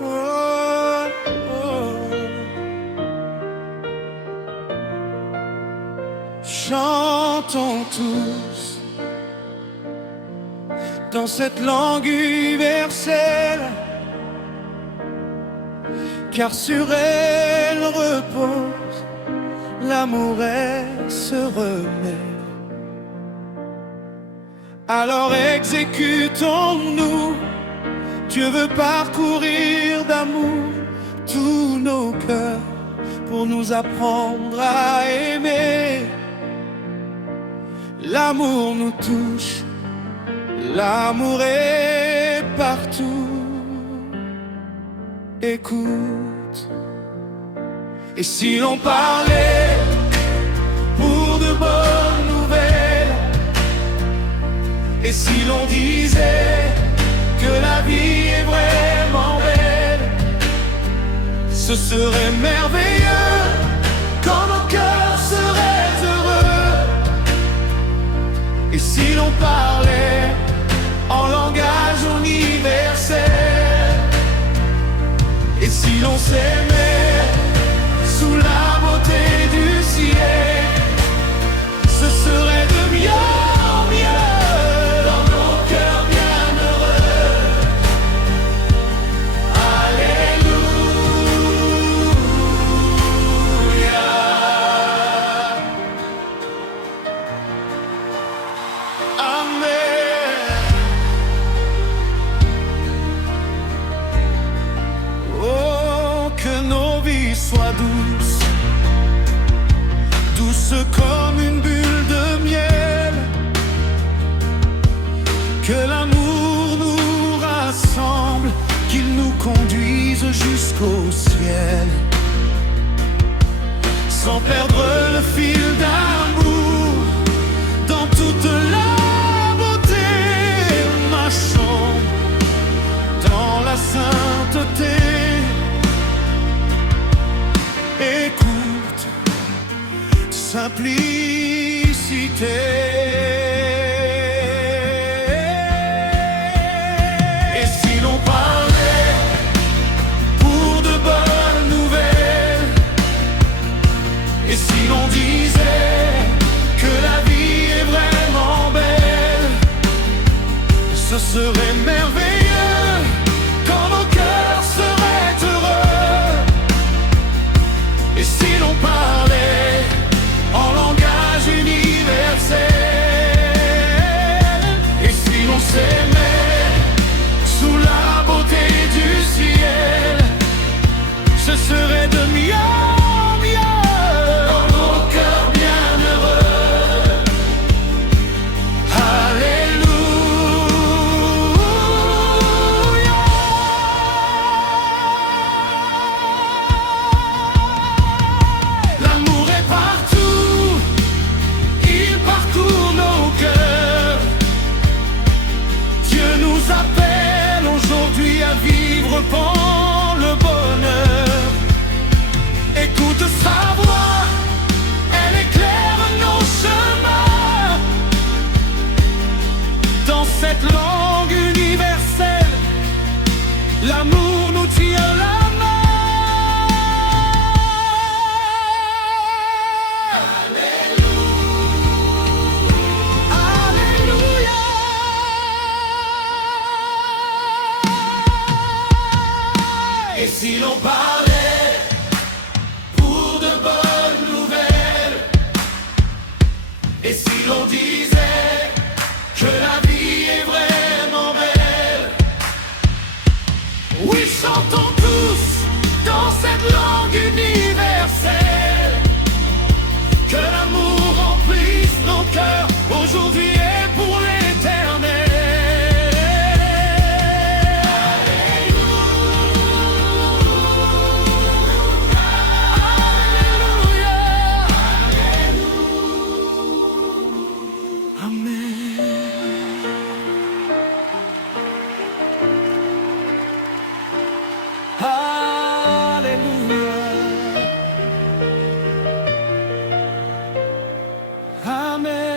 Oh, oh. Chantons tous dans cette langue universelle, car sur elle repose l'amour, elle se remet. Alors exécutons-nous, Dieu veut parcourir d'amour tous nos cœurs pour nous apprendre à aimer. L'amour nous touche, l'amour est partout. Écoute, et si l'on parlait pour de bonnes nouvelles, et si l'on disait que la vie est vraiment belle, ce serait merveilleux quand nos cœurs seraient heureux. Et si l'on parlait en langage universel, et si l'on s'aimait sous la beauté du ciel, ce serait de mieux en mieux dans nos cœurs bienheureux. Alléluia. Amen. Oh, que nos vies soient douces, douces comme une bulle de miel, que l'amour nous rassemble, qu'il nous conduise jusqu'au ciel, sans perdre le fil d'amour, dans toute la beauté, marchons dans la sainteté. Écoute, simplicité. Et si l'on parlait pour de bonnes nouvelles, et si l'on disait que la vie est vraiment belle, ce serait merveilleux quand nos cœurs seraient heureux. Et si l'on parlait en langage universel, et si l'on s'aimait sous la beauté du ciel, ce serait de mieux en mieux dans nos cœurs bienheureux. Alléluia. L'amour est partout, il parcourt nos cœurs. Dieu nous appelle aujourd'hui à vivre pour le bonheur. Écoute sa voix, elle éclaire nos chemins. Dans cette langue universelle, l'amour nous tient la main. Alléluia. Et si l'on parlait pour de bonnes nouvelles, et si l'on disait que la vie est vraiment belle, oui, chantons tous dans cette langue universelle, que l'amour remplisse nos cœurs aujourd'hui et pour l'éternel. Alléluia. Amen. Alléluia. Amen.